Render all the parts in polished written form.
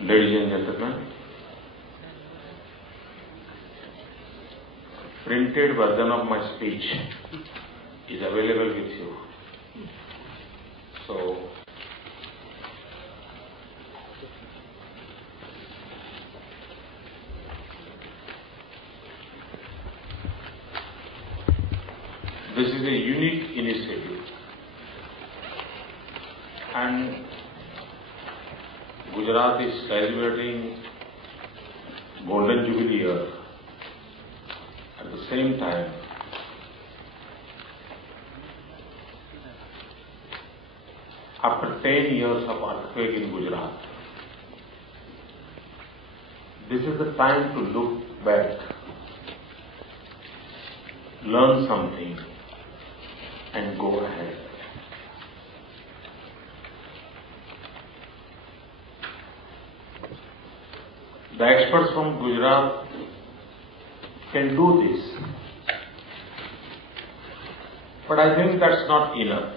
Ladies and gentlemen, printed version of my speech is available with you. So, this is a unique initiative, and Gujarat is celebrating Golden Jubilee year. At the same time, after 10 years of earthquake in Gujarat, this is the time to look back, learn something, and go ahead. The experts from Gujarat can do this, but I think that's not enough.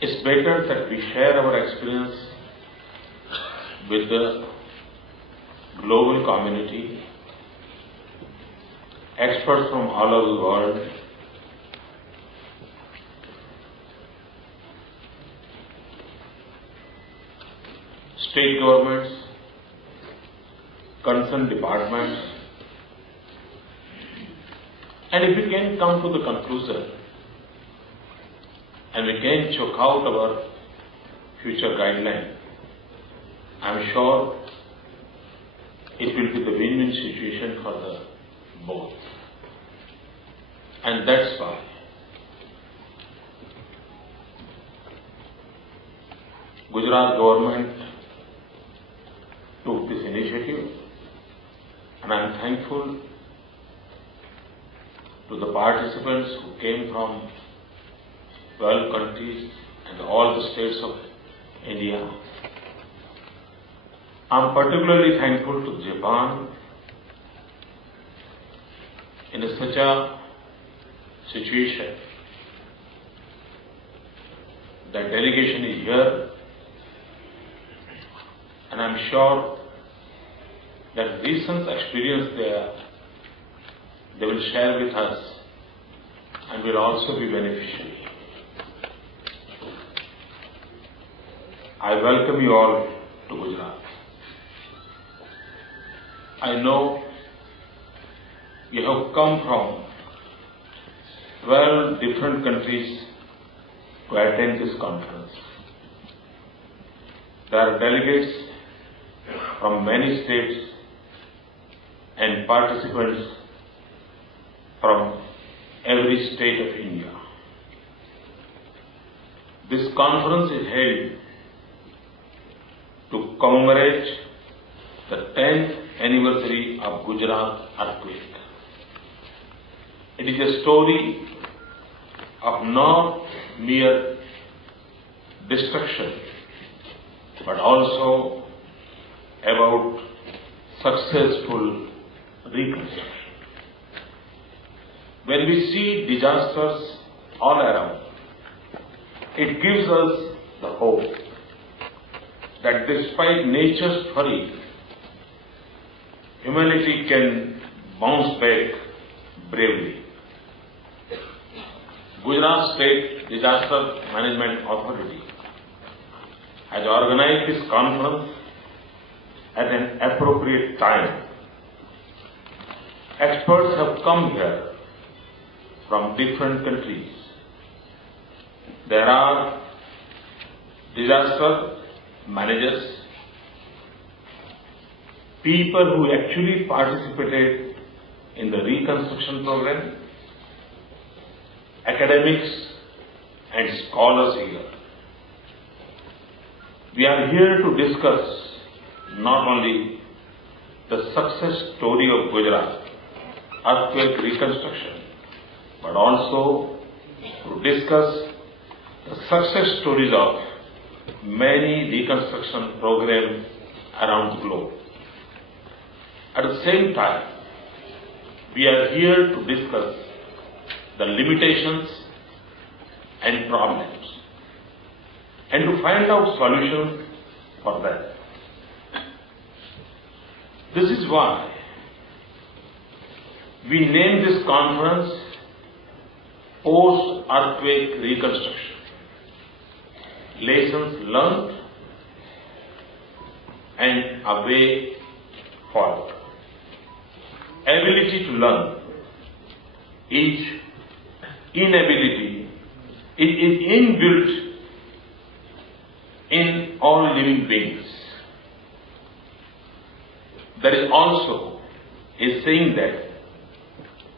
It's better that we share our experience with the global community, experts from all over the world, state governments, concerned departments, and if we can come to the conclusion and we can chalk out our future guideline, I'm sure it will be the win-win situation for the both. And that's why Gujarat government took this initiative, and I'm thankful to the participants who came from 12 countries and all the states of India. I'm particularly thankful to Japan in such a situation. The delegation is here, and I'm sure that recent experience there, they will share with us and will also be beneficial. I welcome you all to Gujarat. I know you have come from 12 different countries to attend this conference. There are delegates from many states and participants from every state of India. This conference is held to commemorate the 10th anniversary of Gujarat earthquake. It is a story of not mere destruction, but also about successful reconstruction. When we see disasters all around, it gives us the hope that despite nature's fury, humanity can bounce back bravely. Gujarat State Disaster Management Authority has organized this conference at an appropriate time. Experts have come here from different countries. There are disaster managers, people who actually participated in the reconstruction program, academics and scholars here. We are here to discuss not only the success story of Gujarat earthquake reconstruction, but also to discuss the success stories of many reconstruction programs around the globe. At the same time, we are here to discuss the limitations and problems and to find out solutions for that. This is why we named this conference Post-Earthquake Reconstruction. Lessons learned and a way forward. Ability to learn is inbuilt in all living beings. There is also a saying that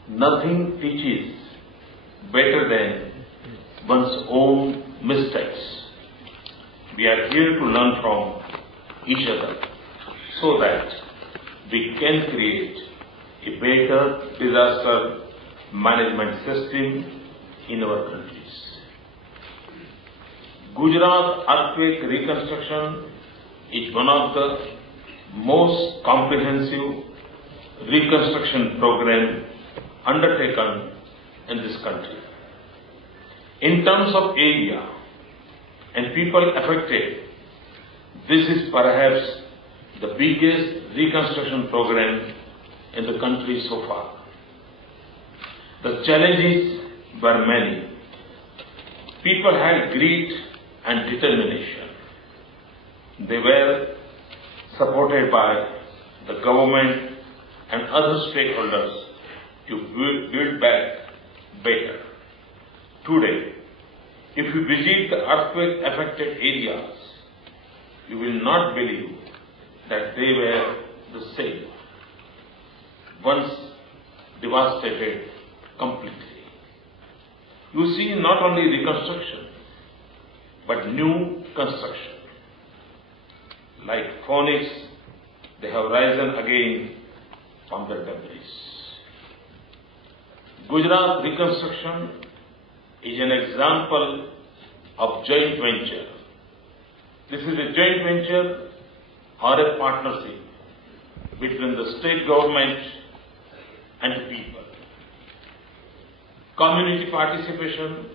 nothing teaches better than one's own mistakes. We are here to learn from each other so that we can create a better disaster management system in our countries. Gujarat earthquake reconstruction is one of the most comprehensive reconstruction program undertaken in this country. In terms of area and people affected, this is perhaps the biggest reconstruction program in the country so far. The challenges were many. People had grit and determination. They were supported by the government and other stakeholders to build back better. Today, if you visit the earthquake-affected areas, you will not believe that they were the same. Once devastated completely. You see not only reconstruction, but new construction. Like phoenix, they have risen again from the debris. Gujarat reconstruction is an example of joint venture. This is a joint venture or a partnership between the state government and the people. Community participation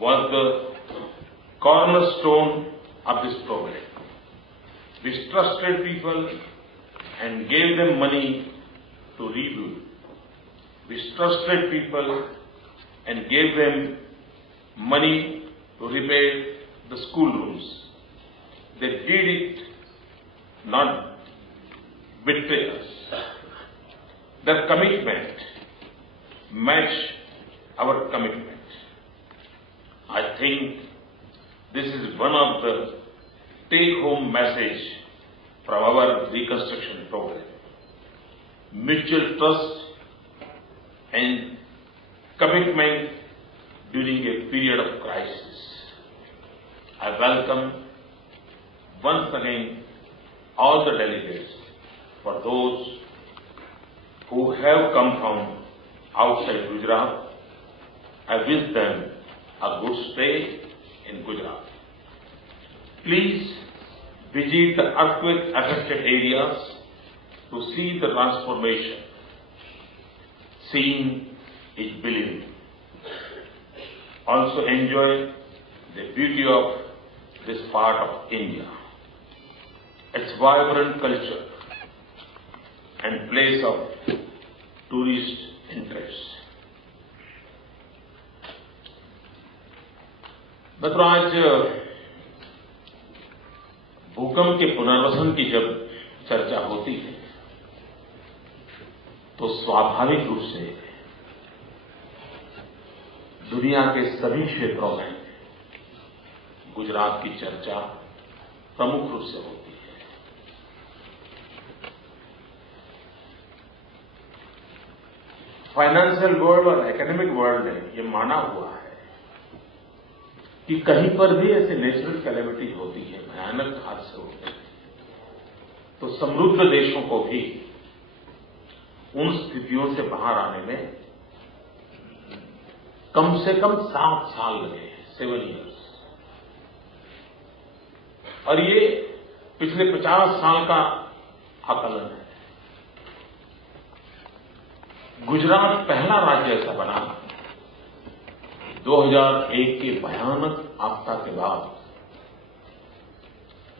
was the cornerstone of this program. We trusted people and gave them money to rebuild. We trusted people and gave them money to repair the schoolrooms. They did it, not betray us. Their commitment matched our commitment. I think this is one of the take-home message from our reconstruction program. Mutual trust and commitment during a period of crisis. I welcome once again all the delegates. For those who have come from outside Gujarat, I wish them a good stay in Gujarat. Please visit the earthquake-affected areas to see the transformation. Seeing is believing. Also enjoy the beauty of this part of India, its vibrant culture and place of tourist interest. मित्रों, आज भूकंप के पुनर्वसन की जब चर्चा होती है तो स्वाभाविक रूप से दुनिया के सभी क्षेत्रों में गुजरात की चर्चा प्रमुख रूप से होती है। फाइनेंशियल वर्ल्ड और एकेडमिक वर्ल्ड ने ये माना हुआ है कि कहीं पर भी ऐसे नेचुरल कैलेमिटी होती है, भयानक हादसे होते हैं, तो समृद्ध देशों को भी उन स्थितियों से बाहर आने में कम से कम 7 साल लगे, 7 years। और ये पिछले 50 साल का आकलन है। गुजरात पहला राज्य ऐसा बना 2001 के भयानक आपदा के बाद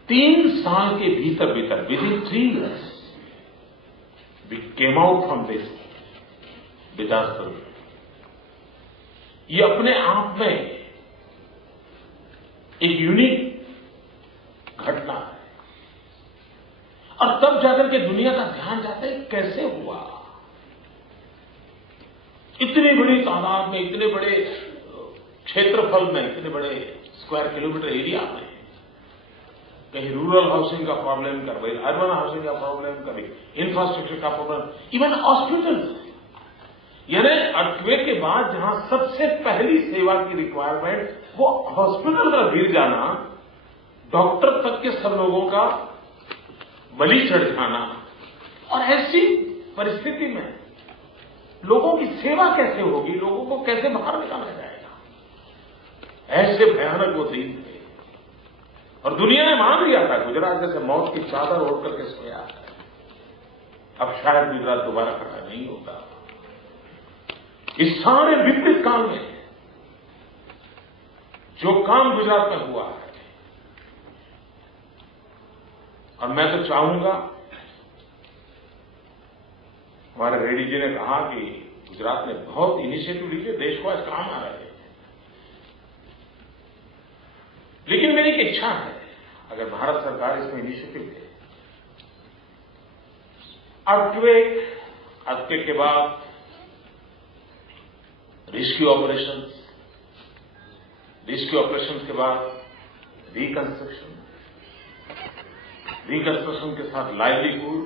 3 साल के भीतर within 3 years we came out from this disaster. ये अपने आप में एक यूनिक घटना है और तब जाकर के दुनिया का ध्यान जाता है कैसे हुआ, इतनी बड़ी तादाद में, इतने बड़े क्षेत्रफल में, इतने बड़े स्क्वायर किलोमीटर एरिया में, कहीं रूरल हाउसिंग का प्रॉब्लम, कभी अर्बन हाउसिंग का प्रॉब्लम, कभी इंफ्रास्ट्रक्चर का प्रॉब्लम, इवन हॉस्पिटल। यानी अर्थक्वेक के बाद जहां सबसे पहली सेवा की रिक्वायरमेंट वो हॉस्पिटल का गिर जाना, डॉक्टर तक के सब लोगों का बलि चढ़ जाना, और ऐसी परिस्थिति में लोगों की सेवा कैसे होगी, लोगों को कैसे बाहर निकाला जाएगा, ऐसे भयानक वो दिन थे। और दुनिया ने मान लिया था गुजरात जैसे मौत की चादर ओढ़ करके सोया है, अब शायद गुजरात दोबारा खड़ा नहीं होगा। इस सारे विपरीत काल में जो काम गुजरात में हुआ है, और मैं तो चाहूंगा, हमारे रेड्डी जी ने कहा कि गुजरात ने बहुत इनिशिएटिव लीजिए, देश को आज काम आ रहे हैं। लेकिन मेरी एक इच्छा है, अगर भारत सरकार इसमें इनिशिएटिव ले, अर्थक्वेक के बाद रेस्क्यू ऑपरेशंस के बाद रिकंस्ट्रक्शन के साथ लाइवलीहुड,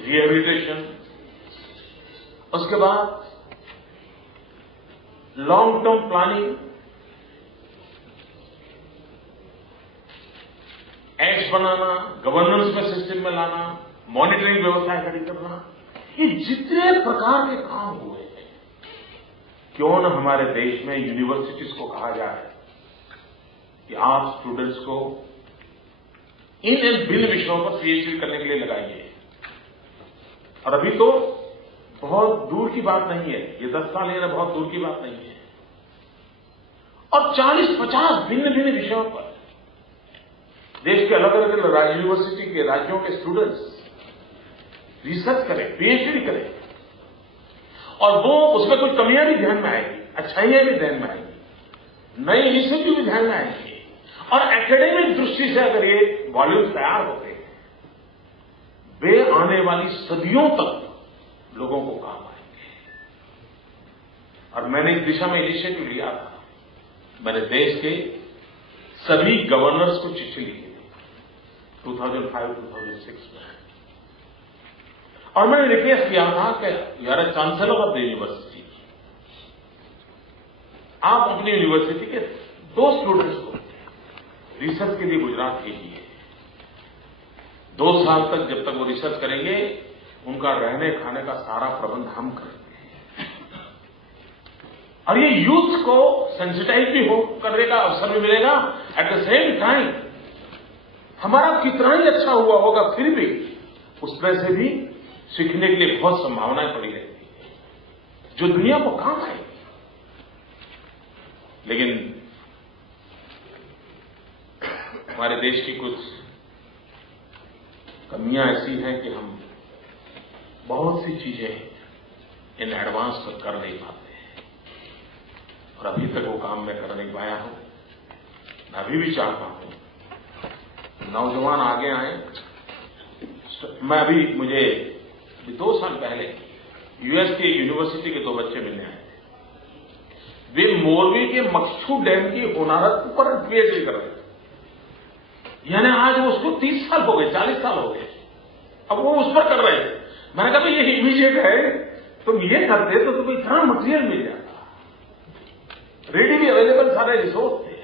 रिहेबिलिटेशन, उसके बाद लॉन्ग टर्म प्लानिंग, एक्ट बनाना, गवर्नेंस में सिस्टम में लाना, मॉनिटरिंग व्यवस्था खड़ी करना, ये जितने प्रकार के काम हुए हैं, क्यों न हमारे देश में यूनिवर्सिटीज को कहा जाए कि आप स्टूडेंट्स को इन भिन्न विषयों पर पीएचडी करने के लिए लगाइए। और अभी तो बहुत दूर की बात नहीं है, ये 10 साल लेना बहुत दूर की बात नहीं है, और 40-50 भिन्न भिन्न विषयों पर देश के अलग अलग यूनिवर्सिटी के राज्यों के स्टूडेंट्स रिसर्च करें, पीएचडी करें, और वो उसमें कुछ कमियां भी ध्यान में आएगी, अच्छाइयां भी ध्यान में आएंगी, नई इनिशिएटिव भी ध्यान में आएंगे, और एकेडमिक दृष्टि से अगर ये वॉल्यूम्स तैयार होते हैं, वे आने वाली सदियों तक लोगों को काम आएंगे। और मैंने इस दिशा में इनिशिएटिव लिया था, मैंने देश के सभी गवर्नर्स को चिट्ठी लिखी थी 2005-2006 में, और मैंने रिक्वेस्ट किया था कि you are a chancellor of the university, आप अपनी यूनिवर्सिटी के 2 स्टूडेंट्स को रिसर्च के लिए गुजरात भेजिए। 2 साल तक, जब तक वो रिसर्च करेंगे, उनका रहने खाने का सारा प्रबंध हम करेंगे, और ये यूथ को सेंसिटाइज भी हो करने का अवसर भी मिलेगा। एट द सेम टाइम हमारा कितना ही अच्छा हुआ होगा, फिर भी उसमें से भी सीखने के लिए बहुत संभावनाएं पड़ी रहती है जो दुनिया को काम आएगी। लेकिन हमारे देश की कुछ कमियां ऐसी हैं कि हम बहुत सी चीजें इन एडवांस में कर नहीं पाते हैं, और अभी तक वो काम मैं कर नहीं पाया हूं। मैं अभी भी चाहता हूं नौजवान आगे आए। मैं मुझे 2 साल पहले यूएस की यूनिवर्सिटी के 2 बच्चे मिलने आए थे। वे मोरबी के मकसू डैम की होनारत पर पीएचडी कर रहे थे। यानी आज उसको 30 साल हो गए, 40 साल हो गए, अब वो उस पर कर रहे थे। मैंने कहा ये इमीडिएट है, तुम ये करते तो तुम्हें इतना मटेरियल मिल जाता, रेडीली अवेलेबल सारे रिसोर्स थे।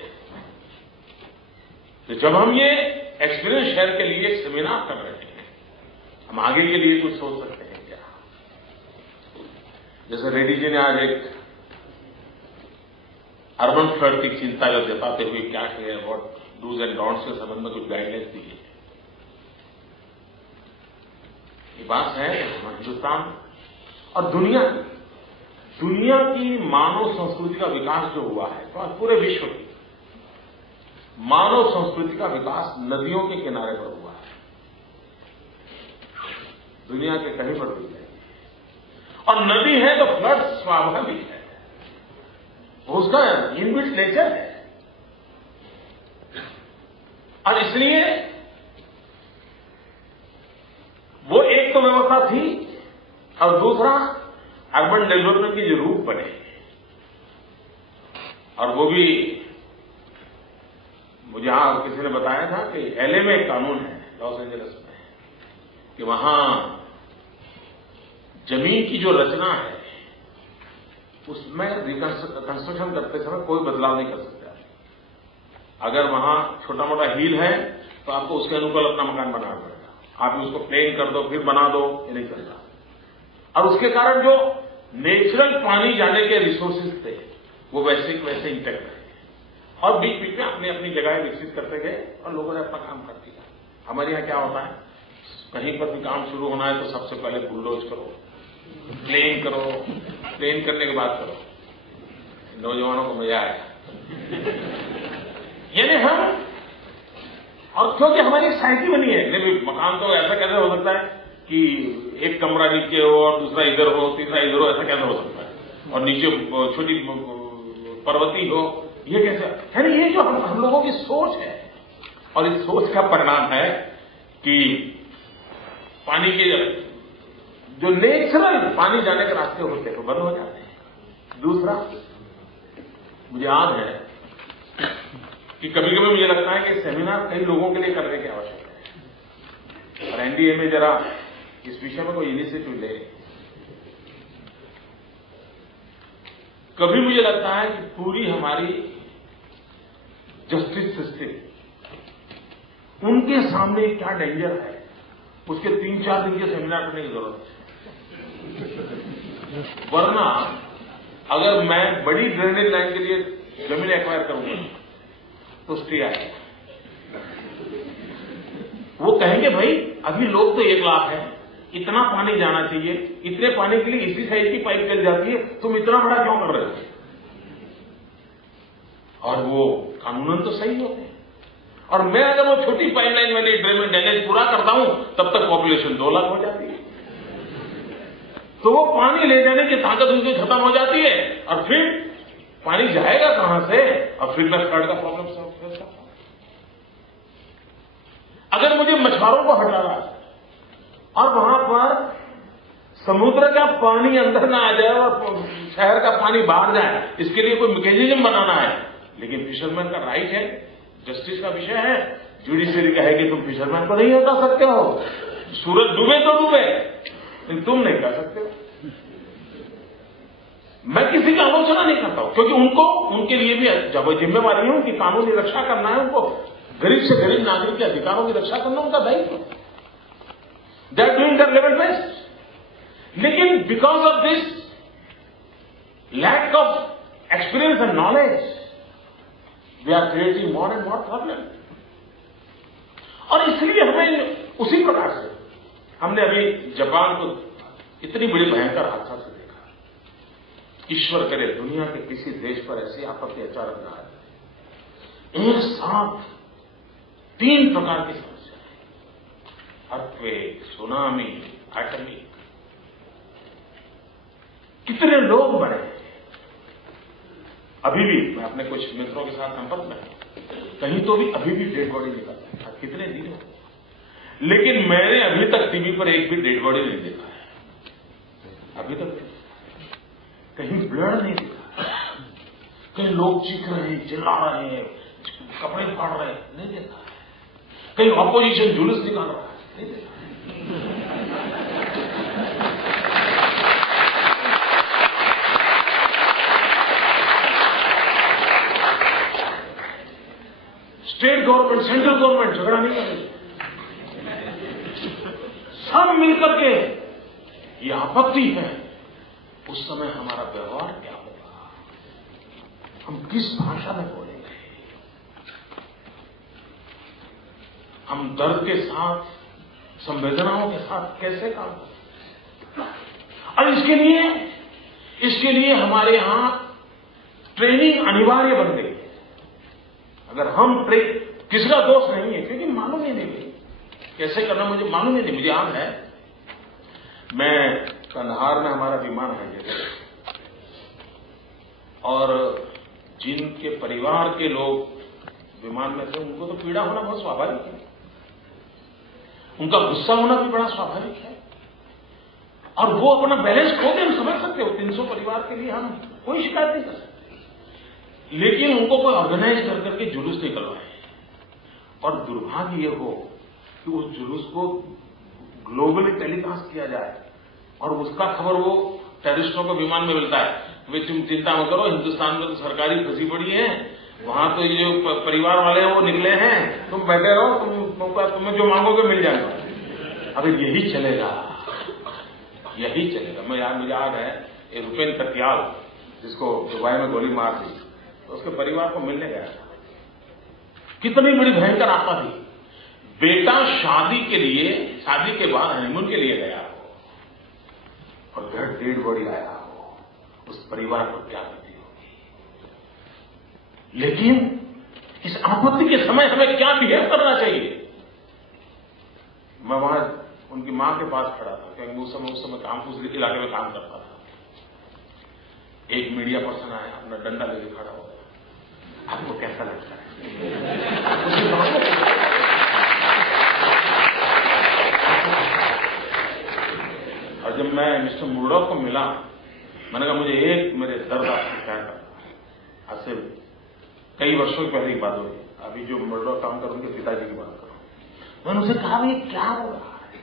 तो जब हम ये एक्सपीरियंस शेयर के लिए एक सेमिनार कर रहे हैं, हम आगे के लिए कुछ सोच सकते हैं क्या? जैसे रेड्डी जी ने आज एक अर्बन फ्लड की चिंता जताते हुए क्या किया, व्हाट डूज एंड डोंट्स के संबंध में कुछ गाइडलाइंस दी है। ये बात है हिंदुस्तान और दुनिया की मानव संस्कृति का विकास जो हुआ है तो पूरे विश्व की, मानव संस्कृति का विकास नदियों के किनारे पर हुआ है। दुनिया के कहीं पर भी नहीं। और नदी है तो फ्लड स्वाभाविक है, उसका इनबिल्ट नेचर है। और इसलिए वो एक तो व्यवस्था थी, और दूसरा अर्बन डेवलपमेंट के जो रूप बने, और वो भी मुझे किसी ने बताया था कि एलए में एक कानून है, लॉस एंजलिस में, कि वहां जमीन की जो रचना है उसमें कंस्ट्रक्शन करते समय कोई बदलाव नहीं कर सकता। अगर वहां छोटा मोटा हील है तो आपको उसके अनुकूल अपना मकान बनाना पड़ेगा। आप उसको प्लेन कर दो फिर बना दो, ये नहीं चलता। और उसके कारण जो नेचुरल पानी जाने के रिसोर्सेज थे वो वैसे इंटैक्ट रहे, और बीच बीच में अपनी अपनी जगह विकसित करते गए और लोगों ने अपना काम कर दिया। हमारे यहाँ क्या होता है, कहीं पर भी काम शुरू होना है तो सबसे पहले बुलडोज करो, प्लेन करो, प्लेन करने के बाद करो। नौजवानों को मजा आया। यानी हम, और क्योंकि हमारी साइकिल बनी है, नहीं मकान तो ऐसा कैसे हो सकता है कि एक कमरा नीचे हो और दूसरा इधर हो, तीसरा इधर हो, ऐसा कैसे हो सकता है, और नीचे छोटी पर्वती हो, ये कैसे? यानी ये जो हम लोगों की सोच है, और इस सोच का परिणाम है कि पानी के जो नेचुरल पानी जाने के रास्ते होते हैं वो बंद हो जाते हैं। दूसरा, मुझे याद है कि कभी कभी मुझे लगता है कि सेमिनार कई लोगों के लिए करने की आवश्यकता है, और एनडीए में जरा इस विषय में कोई इनिशिएटिव ले। कभी मुझे लगता है कि पूरी हमारी जस्टिस सिस्टम, उनके सामने क्या डेंजर है, उसके 3-4 दिन के सेमिनार करने की जरूरत है। वरना अगर मैं बड़ी ड्रेनेज लाइन के लिए जमीन एक्वायर करूंगा तो स्टे आएगा। वो कहेंगे भाई अभी लोग तो 1 लाख है, इतना पानी जाना चाहिए, इतने पानी के लिए इसी साइज की पाइप चल जाती है, तुम इतना बड़ा क्यों कर रहे हो? और वो कानूनन तो सही होते हैं। और मैं अगर वो छोटी पाइपलाइन वाली ड्रेनेज पूरा करता हूं तब तक पॉपुलेशन 2 लाख हो जाती है, तो वो पानी ले जाने की ताकत उनकी खत्म हो जाती है, और फिर पानी जाएगा कहां से, और फिर मैं फ्लड का प्रॉब्लम सॉल्व कर सकता हूं। अगर मुझे मछुआरों को हटाना है और वहां पर समुद्र का पानी अंदर ना आ जाए और शहर का पानी बाहर जाए, इसके लिए कोई मैकेनिज्म बनाना है, लेकिन फिशरमैन का राइट है, जस्टिस का विषय है। जुडिशियरी कहेगी तुम फिशरमैन को नहीं हटा सकते हो, सूरज डूबे तो डूबे, लेकिन तुम नहीं कर सकते हो। मैं किसी की आलोचना नहीं करता हूं, क्योंकि उनके लिए भी जब जिम्मेवारी है उनकी कानूनी रक्षा करना है, उनको गरीब से गरीब नागरिक के अधिकारों की रक्षा करना उनका दायित्व। They are doing their level best, लेकिन because of this lack of experience and knowledge we are creating more and more problem. और इसलिए हमें उसी प्रकार से हमने अभी जापान को इतनी बड़ी भयंकर हादसा से देखा। ईश्वर करे दुनिया के किसी देश पर ऐसी आपत्ति अचानक न आए। एक साथ 3 प्रकार की समस्या, अर्थक्वेक, सुनामी, एटमिक, कितने लोग मरे। अभी भी मैं अपने कुछ मित्रों के साथ संपर्क में हूं, कहीं तो भी अभी भी डेड बॉडी निकल रहा है, कितने दिन हो, लेकिन मैंने अभी तक टीवी पर एक भी डेड बॉडी नहीं देखा है। अभी तक कहीं ब्लड नहीं देखा, कहीं लोग चीख रहे हैं, चिल्ला रहे हैं, कपड़े फाड़ रहे हैं, नहीं देखा है। कहीं ऑपोजिशन जुलूस निकाल रहा है, नहीं देखा है। स्टेट गवर्नमेंट, सेंट्रल गवर्नमेंट झगड़ा नहीं कर रही, सब मिलकर के ये आपत्ति है। उस समय हमारा व्यवहार क्या होगा, हम किस भाषा में बोलेंगे, हम दर्द के साथ, संवेदनाओं के साथ कैसे काम करें। और इसके लिए हमारे यहां ट्रेनिंग अनिवार्य बन गई। अगर हम किसी का दोष नहीं है, क्योंकि मालूम ही नहीं भाई कैसे करना, मुझे मालूम ही नहीं। मुझे याद है मैं कंधार में हमारा विमान है और जिनके परिवार के लोग विमान में थे उनको तो पीड़ा होना बहुत स्वाभाविक है, उनका गुस्सा होना भी बड़ा स्वाभाविक है, और वो अपना बैलेंस खो के हम समझ सकते हो। 300 परिवार के लिए हम कोई शिकायत नहीं कर सकते, लेकिन उनको कोई ऑर्गेनाइज कर करके जुलूस निकलवाए, और दुर्भाग्य ये हो कि उस जुलूस को ग्लोबली टेलीकास्ट किया जाए और उसका खबर वो टेररिस्टों को विमान में मिलता है। वे तुम चिंता मत करो, हिंदुस्तान में तो सरकारी फंसी पड़ी है, वहां तो ये जो परिवार वाले हैं वो निकले हैं, तुम बैठे रहो, तुम्हें जो मांगोगे मिल जाएगा। अगर यही चलेगा, यही चलेगा। मुझे याद है रुपेंद्र कटियाल जिसको दुबई में गोली मार दी, तो उसके परिवार को मिलने गया था। कितनी बड़ी भयंकर आपदा थी। बेटा शादी के बाद हनीमून के लिए गया हो और घर डेढ़ बॉडी आया हो, उस परिवार को क्या गति होगी। लेकिन इस आपत्ति के समय हमें क्या बिहेव करना चाहिए। मैं वहां उनकी मां के पास खड़ा था, क्योंकि उस समय उस इलाके में काम करता था। एक मीडिया पर्सन आया, अपना डंडा लेके खड़ा हो गया। आपको कैसा लगता है? और जब मैं मिस्टर मुर्डॉक को मिला, मैंने कहा मुझे एक मेरे दर्द आपसे शेयर करना। आज से कई वर्षों की पहले की बात हुई, अभी जो मुर्डॉक काम कर उनके पिताजी की बात करो। मैंने उसे कहा ये क्या हो रहा है,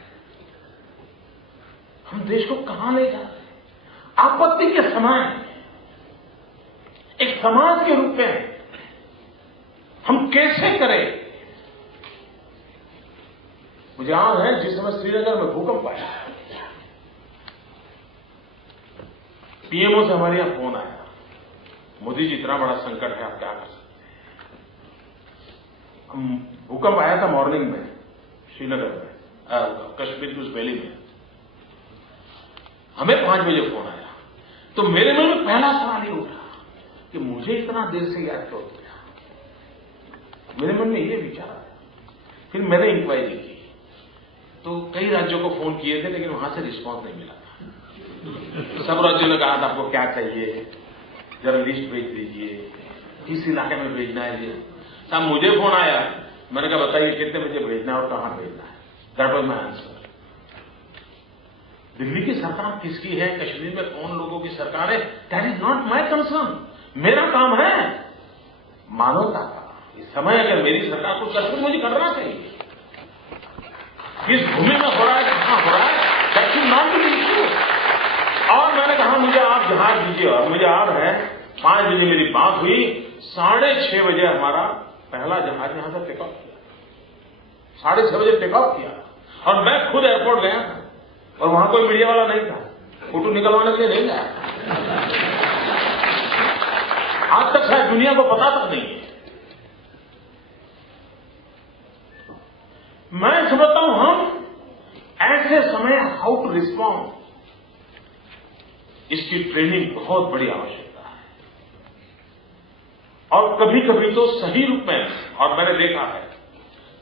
हम देश को कहां ले जा रहे हैं? आपत्ति के समय एक समाज के रूप में हम कैसे करें? मुझे याद है जिस समय श्रीनगर में भूकंप आया, पीएमओ से हमारे यहां फोन आया, मोदी जी इतना बड़ा संकट है, आप क्या कर सकते हैं? भूकंप आया था मॉर्निंग में श्रीनगर में, कश्मीर की उस वैली में। हमें 5 बजे फोन आया, तो मेरे मन में पहला सवाल ये उठा कि मुझे इतना देर से याद क्यों किया। मेरे मन में ये विचार आया। फिर मैंने इंक्वायरी की, तो कई राज्यों को फोन किए थे, लेकिन वहां से रिस्पांस नहीं मिला था। तो सब राज्यों ने कहा था आपको क्या चाहिए, जरा लिस्ट भेज दीजिए, किस इलाके में भेजना है। ये साहब मुझे फोन आया, मैंने कहा बताइए कितने बजे भेजना है और कहां भेजना है। That was my answer. Delhi की सरकार किसकी है, कश्मीर में कौन लोगों की सरकार है, that is not my concern. मेरा काम है मानवता का। इस समय अगर मेरी सरकार को कर मुझे करना चाहिए। किस भूमि में हो रहा है, कहां हो रहा है, that should not be issue. और मैंने कहा मुझे आप जहाज दीजिए, और मुझे याद है 5 बजे मेरी बात हुई, 6:30 बजे हमारा पहला जहाज यहां से टेक ऑफ किया। 6:30 बजे टेक ऑफ किया, और मैं खुद एयरपोर्ट गया था, और वहां कोई मीडिया वाला नहीं था, फोटो निकलवाने के लिए नहीं गया। आज तक शायद दुनिया को पता तक नहीं है। मैं समझता हूं हम ऐसे समय हाउ टू रिस्पॉन्ड, इसकी ट्रेनिंग बहुत बड़ी आवश्यकता है। और कभी कभी तो सही रूप में, और मैंने देखा है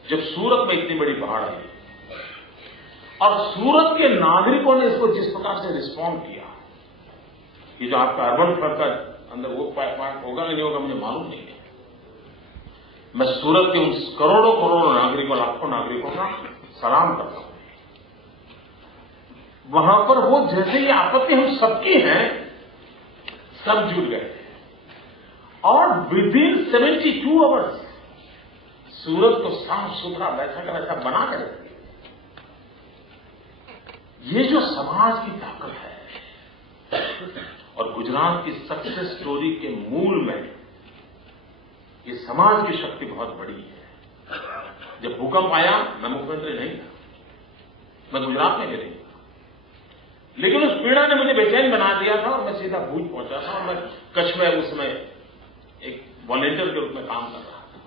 जब सूरत में इतनी बड़ी बाढ़ आई और सूरत के नागरिकों ने इसको जिस प्रकार से रिस्पॉन्ड किया, ये जो आपका अर्बन फ्लड का अंदर वो पार्ट होगा कि नहीं होगा मुझे मालूम नहीं है। मैं सूरत के उन करोड़ों नागरिकों, लाखों नागरिकों का सलाम करता हूं। वहां पर वो जैसे ये आपत्ति हम सबकी है, सब जुट गए थे, और विदिन 72 आवर्स सूरत को साफ सुथरा वैसा का वैसा बना कर रखा। ये जो समाज की ताकत है, और गुजरात की सक्सेस स्टोरी के मूल में ये समाज की शक्ति बहुत बड़ी है। जब भूकंप आया, मैं मुख्यमंत्री नहीं था, मैं गुजरात में भी नहीं था, लेकिन उस पीड़ा ने मुझे बेचैन बना दिया था, और मैं सीधा भूज पहुंचा था, और मैं कच्छ में उस समय एक वॉलंटियर के रूप में काम कर रहा था।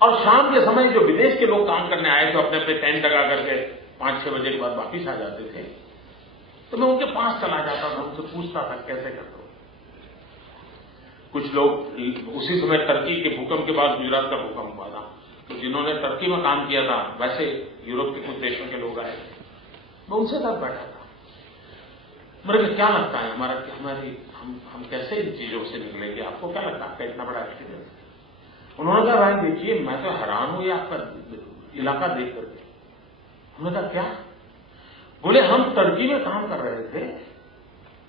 और शाम के समय जो विदेश के लोग काम करने आए थे, अपने अपने टेंट लगा करके 5-6 बजे के बाद वापिस आ जाते थे, तो मैं उनके पास चला जाता था, उनसे पूछता था कैसे करते हो। कुछ लोग उसी समय टर्की के भूकंप के बाद गुजरात का भूकंप हुआ था, तो जिन्होंने टर्की में काम किया था वैसे यूरोप के कुछ देशों के लोग आए, मैं उनसे साथ बैठा था। मुझे क्या लगता है हम कैसे इन चीजों से निकलेंगे, आपको क्या लगता है, आपका इतना बड़ा एक्सपीरियंस? उन्होंने कहा भाई देखिए मैं तो हैरान हूं ये आपका इलाका देख करके। उन्होंने कहा क्या? बोले हम टर्की में काम कर रहे थे,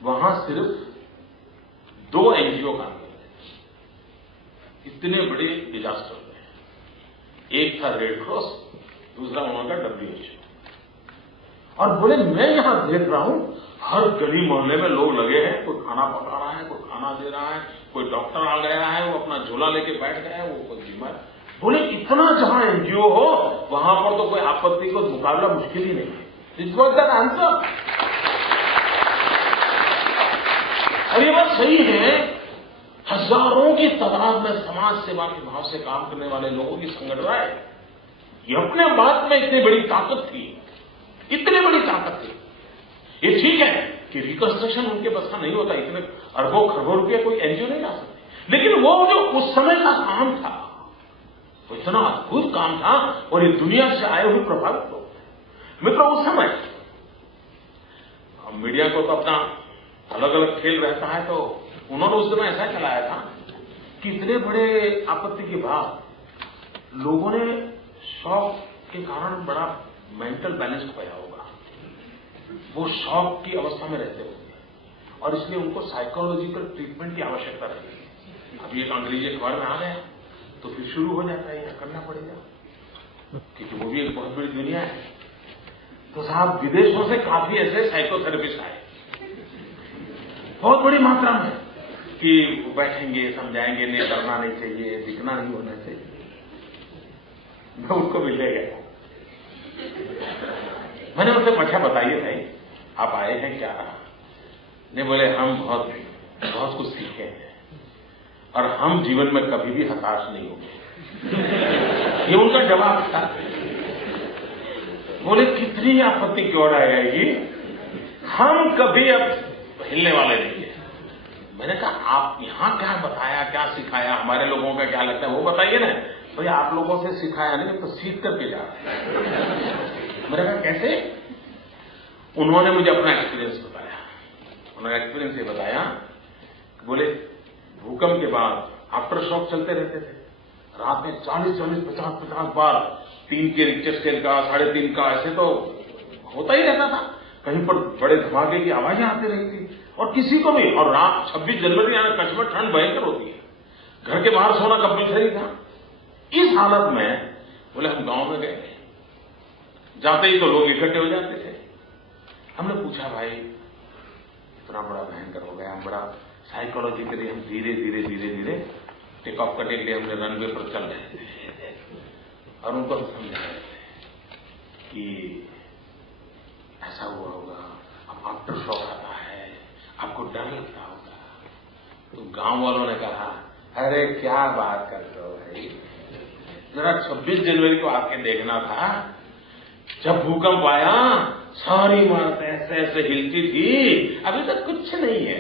वहां सिर्फ 2 एनजीओ काम कर रहे थे इतने बड़े डिजास्टर में। एक था रेड क्रॉस, दूसरा उनका WHO। और बोले मैं यहां देख रहा हूं हर गली मोहल्ले में लोग लगे हैं, कोई खाना पका रहा है, कोई खाना दे रहा है, कोई डॉक्टर आ गया है, वो अपना झोला लेके बैठ गया है, वो कोई बीमार। बोले इतना जहां एनजीओ हो वहां पर तो कोई आपत्ति को मुकाबला मुश्किल ही नहीं है। This was that answer. और ये बात सही है, हजारों की तादाद में समाज सेवा के भाव से काम करने वाले लोगों की संगठन है। ये अपने बात में इतनी बड़ी ताकत थी, इतनी बड़ी ताकत थी। ये ठीक है कि रिकंस्ट्रक्शन उनके बस का नहीं होता, इतने अरबों खरबों रुपये कोई एनजीओ नहीं ला सकते, लेकिन वो जो उस समय का काम था वो इतना अद्भुत काम था और ये दुनिया से आए हुए प्रभावित लोग थे। मित्रों उस समय मीडिया को तो अपना अलग अलग खेल रहता है, तो उन्होंने उस समय ऐसा चलाया था कि इतने बड़े आपत्ति के बाद लोगों ने शॉक के कारण बड़ा मेंटल बैलेंस खोया होगा, वो शॉक की अवस्था में रहते होंगे और इसलिए उनको साइकोलॉजिकल ट्रीटमेंट की आवश्यकता रहेगी। अभी एक अंग्रेजी अखबार में आ गया तो फिर शुरू हो जाता है, यह करना पड़ेगा, क्योंकि वो भी एक बहुत बड़ी दुनिया है। तो साहब विदेशों से काफी ऐसे साइकोथेरेपिस्ट आए बहुत बड़ी मात्रा में कि वो बैठेंगे, समझाएंगे, नहीं डरना नहीं चाहिए, दिखना नहीं होना चाहिए। मैं उनको मिलने गया, मैंने उनसे पूछा बताइए भाई आप आए हैं क्या? नहीं, बोले हम बहुत कुछ सीखे हैं और हम जीवन में कभी भी हताश नहीं होंगे। ये उनका जवाब था। बोले कितनी आपत्ति क्यों आएगी, हम कभी अब हिलने वाले नहीं है। मैंने कहा आप यहां क्या बताया, क्या सिखाया, हमारे लोगों का क्या लगता है वो बताइए ना। भाई आप लोगों से सिखाया नहीं तो सीख करके जा रहे हैं। मैंने कहा कैसे? उन्होंने मुझे अपना एक्सपीरियंस बताया। उन्होंने एक्सपीरियंस ये बताया, बोले भूकंप के बाद आफ्टर शॉक चलते रहते थे, रात में 40-40, 50-50 बार 3 के रिक्टर स्केल का, 3.5 का, ऐसे तो होता ही रहता था। कहीं पर बड़े धमाके की आवाजें आती रही थी और किसी को भी, और रात 26 जनवरी यानी कच्छ में ठंड भयंकर होती है, घर के बाहर सोना कंपल्सरी था। इस हालत में बोले हम गांव में गए, जाते ही तो लोग इकट्ठे हो जाते थे। हमने पूछा भाई इतना बड़ा भयंकर हो गया, हम बड़ा साइकोलॉजिकली हम धीरे टेक ऑफ करने के लिए हमने रनवे पर चल रहे थे और उनको हम समझा रहे थे कि ऐसा हुआ होगा, अब आफ्टर शॉक आता है, आपको डर लगता होगा। तो गांव वालों ने कहा अरे क्या बात करते हो भाई, जरा 26 जनवरी को आके देखना था, जब भूकंप आया सारी इमारतें ऐसे ऐसे हिलती थी, अभी तक कुछ नहीं है।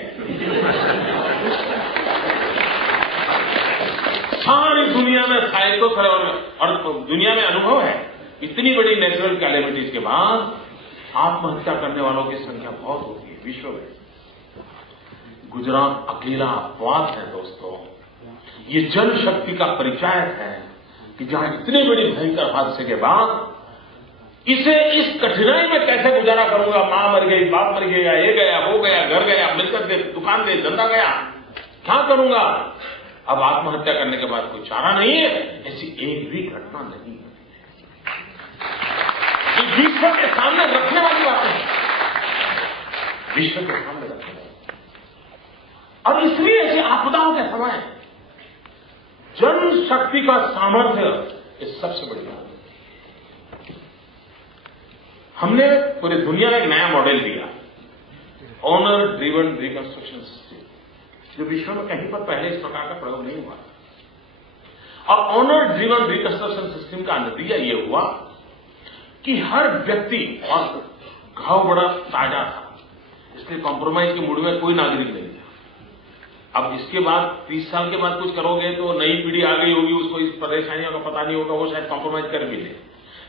सारी दुनिया में साइको और दुनिया में अनुभव है, इतनी बड़ी नेचुरल कैलेमिटीज के बाद आत्महत्या करने वालों की संख्या बहुत होती है विश्व में। गुजरात अकेला अपवाद है दोस्तों। ये जनशक्ति का परिचय है कि जहां इतनी बड़ी भयंकर हादसे के बाद इसे इस कठिनाई में कैसे गुजारा करूंगा, मां मर गई, बाप मर गया, ये गया, वो गया, घर गया, मिलकर गए, दुकान गई, धंधा गया, क्या करूंगा? अब आत्महत्या करने के बाद कोई चारा नहीं है, ऐसी एक भी घटना नहीं घटी है। ये विश्व के सामने रखने वाली बात है, विश्व के सामने रखने वाली। और इसलिए ऐसी आपदाओं के समय जनशक्ति का सामर्थ्य इस सबसे बड़ी बात है। हमने पूरी दुनिया में एक नया मॉडल दिया, ऑनर ड्रिवन रिकंस्ट्रक्शन सिस्टम, जो विश्व में कहीं पर पहले इस प्रकार का प्रयोग नहीं हुआ। और ऑनर ड्रिवन रिकंस्ट्रक्शन सिस्टम का नतीजा ये हुआ कि हर व्यक्ति, और घाव बड़ा ताजा था, इसलिए कॉम्प्रोमाइज के मूड में कोई नागरिक नहीं था, अब इसके बाद 30 साल के बाद कुछ करोगे तो नई पीढ़ी आ गई होगी, उसको इस परेशानियों का पता नहीं होगा, वो शायद कॉम्प्रोमाइज कर भी ले,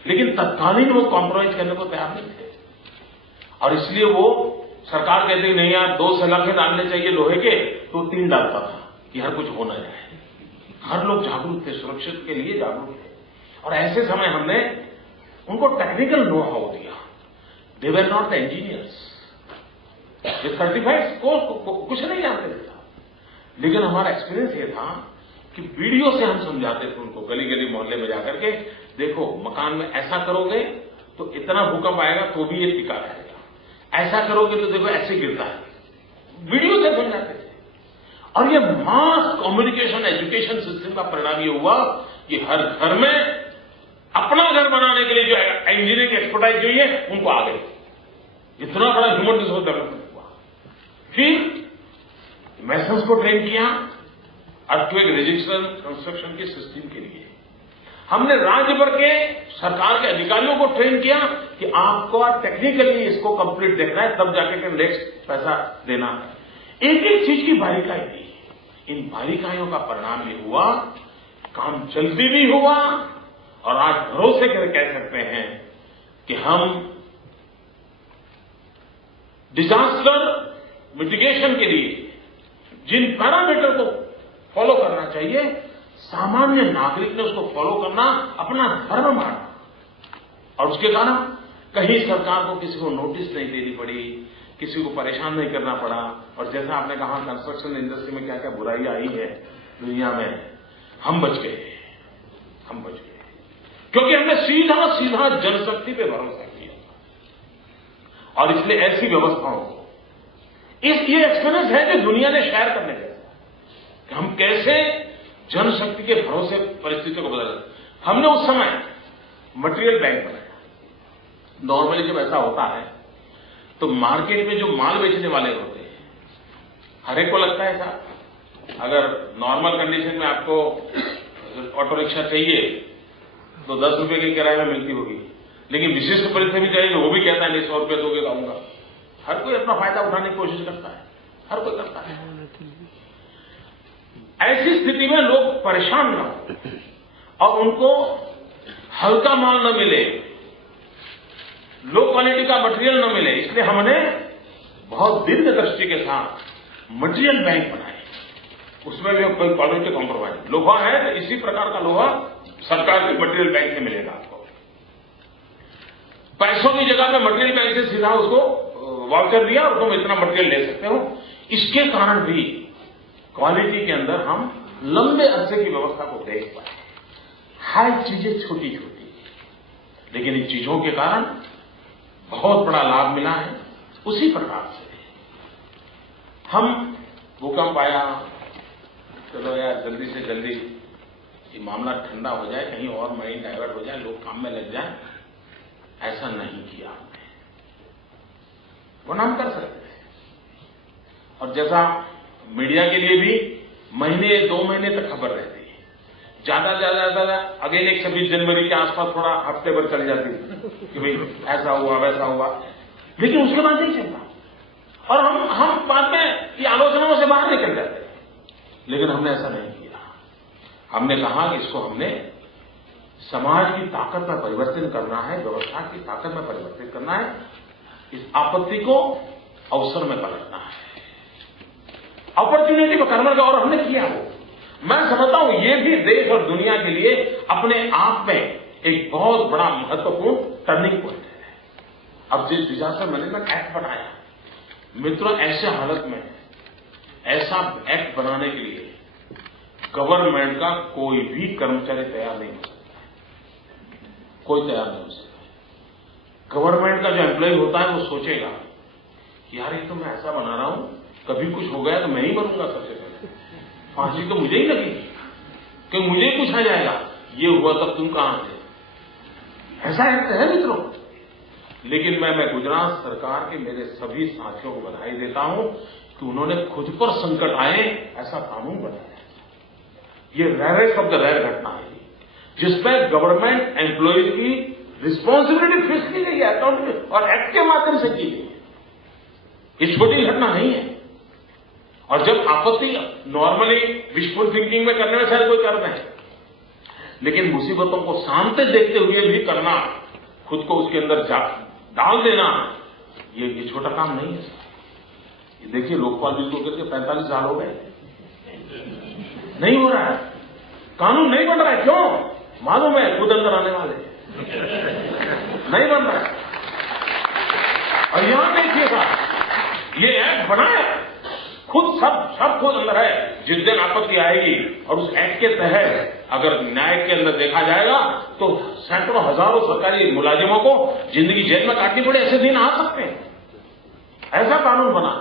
लेकिन तत्कालीन वो कॉम्प्रोमाइज करने को तैयार नहीं थे। और इसलिए वो सरकार कहती है नहीं यार 2 सलाखें डालने चाहिए लोहे के, तो 3 डालता था कि हर कुछ हो ना जाए। हर लोग जागरूक थे, सुरक्षित के लिए जागरूक थे। और ऐसे समय हमने उनको टेक्निकल नो हाउ दिया। दे वर नॉट द इंजीनियर्स, ये सर्टिफाइड कुछ नहीं जानते थे, लेकिन हमारा एक्सपीरियंस ये था कि वीडियो से हम समझाते थे उनको, गली गली मोहल्ले में जाकर के, देखो मकान में ऐसा करोगे तो इतना भूकंप आएगा तो भी ये टिका रहेगा, ऐसा करोगे तो देखो ऐसे गिरता है। वीडियो से समझाते थे। और ये मास कम्युनिकेशन एजुकेशन सिस्टम का परिणाम ये हुआ कि हर घर में अपना घर बनाने के लिए जो इंजीनियरिंग एक्सपर्टाइज चाहिए उनको आ गई। इतना बड़ा ह्यूमन रिसोर्स डेवलपमेंट हुआ। फिर मैसन्स को ट्रेन किया अर्थक्वेक रेजिस्टेंस कंस्ट्रक्शन के सिस्टम के लिए। हमने राज्य भर के सरकार के अधिकारियों को ट्रेन किया कि आपको टेक्निकली इसको कंप्लीट देखना है, तब जाके के नेक्स्ट पैसा देना है। एक एक चीज की बारीकाई दी। इन बारीकाइयों का परिणाम ये हुआ, काम जल्दी भी हुआ और आज भरोसे से कह सकते हैं कि हम डिजास्टर मिटिगेशन के लिए जिन पैरामीटर को फॉलो करना चाहिए, सामान्य नागरिक ने उसको फॉलो करना अपना धर्म माना। और उसके कारण कहीं सरकार को किसी को नोटिस नहीं देनी पड़ी, किसी को परेशान नहीं करना पड़ा। और जैसा आपने कहा कंस्ट्रक्शन इंडस्ट्री में क्या क्या बुराई आई है दुनिया में, हम बच गए, क्योंकि हमने सीधा सीधा जनशक्ति पे भरोसा किया था। और इसलिए ऐसी व्यवस्थाओं को ये एक्सपीरियंस है जो दुनिया ने शेयर करने जैसा कि हम कैसे जनशक्ति के भरोसे परिस्थितियों को बदल। हमने उस समय मटेरियल बैंक बनाया। नॉर्मली जब ऐसा होता है तो मार्केट में जो माल बेचने वाले होते हैं, हर एक को लगता है साहब अगर नॉर्मल कंडीशन में आपको ऑटो रिक्शा चाहिए तो 10 रुपए की किराए में मिलती होगी, लेकिन विशिष्ट परिस्थिति में चाहिए तो वो भी कहता है नहीं 100 रुपये दोगे लाऊंगा। हर कोई अपना फायदा उठाने की कोशिश करता है, हर कोई करता है। ऐसी स्थिति में लोग परेशान न हो और उनको हल्का माल न मिले, लो क्वालिटी का मटेरियल न मिले, इसलिए हमने बहुत दीर्घ दृष्टि के साथ मटेरियल बैंक बनाए। उसमें भी कोई क्वालिटी कॉम्प्रोमाइज। लोहा है तो इसी प्रकार का लोहा सरकार के मटेरियल बैंक से मिलेगा आपको। पैसों की जगह में मटेरियल बैंक से सीधा उसको वाउचर दिया और तुम इतना मटेरियल ले सकते हो। इसके कारण भी क्वालिटी के अंदर हम लंबे अरसे की व्यवस्था को देख पाए। हर चीजें छोटी छोटी, लेकिन इन चीजों के कारण बहुत बड़ा लाभ मिला है। उसी प्रकार से हम भूकंप आया, चलो यार जल्दी से जल्दी ये मामला ठंडा हो जाए, कहीं और माइंड डाइवर्ट हो जाए, लोग काम में लग जाए, ऐसा नहीं किया हमने। वो हम कर सकते हैं। और जैसा मीडिया के लिए भी महीने 2 महीने तक खबर रहती है, ज्यादा अगेन एक 26 जनवरी के आसपास थोड़ा हफ्ते भर चल जाती है कि भाई ऐसा हुआ वैसा हुआ, लेकिन उसके बाद नहीं चलता और हम बाद में ये आलोचनाओं से बाहर निकल जाते हैं। लेकिन हमने ऐसा नहीं किया। हमने कहा कि इसको हमने समाज की ताकत में परिवर्तन करना है, व्यवस्था की ताकत में परिवर्तित करना है, इस आपत्ति को अवसर में बदलना है, अपॉर्चुनिटी को करना है। और हमने किया वो। मैं समझता हूं ये भी देश और दुनिया के लिए अपने आप में एक बहुत बड़ा महत्वपूर्ण टर्निंग पॉइंट है। अब जिस डिजास्टर मैनेजमेंट एक्ट बनाया, मित्रों ऐसे हालत में ऐसा एक्ट बनाने के लिए गवर्नमेंट का कोई भी कर्मचारी तैयार नहीं हो सकता है, कोई तैयार नहीं हो सकता। गवर्नमेंट का जो एम्प्लॉय होता है वो सोचेगा यार ये तो मैं ऐसा बना रहा हूं, कभी कुछ हो गया तो मैं ही मरूंगा सबसे पहले, फांसी तो मुझे ही लगेगी क्योंकि मुझे ही पूछा जाएगा ये हुआ तब तुम कहां थे। ऐसा है मित्रों। लेकिन मैं गुजरात सरकार के मेरे सभी साथियों को बधाई देता हूं कि उन्होंने खुद पर संकट आए ऐसा कानून बनाया। ये रेयरेस्ट ऑफ द रेयर घटना है जिसमें गवर्नमेंट एम्प्लॉयज की रिस्पॉन्सिबिलिटी फिक्स की गई है अकाउंट और एक्ट के माध्यम से की गई है। ये छोटी घटना नहीं है। और जब आपत्ति नॉर्मली विशफुल थिंकिंग में करने में शायद कोई करते हैं, लेकिन मुसीबतों को सामने देखते हुए भी करना, खुद को उसके अंदर डाल देना, ये छोटा काम नहीं है। ये देखिए लोकपाल बिल को करके 45 साल हो गए, नहीं हो रहा है, कानून नहीं बन रहा है। क्यों? मालूम है खुद अंदर आने वाले नहीं बन रहा है। और यहां देखिएगा ये एक्ट बनाया खुद, सब खुद अंदर है। जिस दिन आपत्ति आएगी और उस एक्ट के तहत अगर न्याय के अंदर देखा जाएगा तो सैकड़ों हजारों सरकारी मुलाजिमों को जिंदगी जेल में काटनी पड़े, ऐसे दिन आ सकते हैं। ऐसा कानून बना,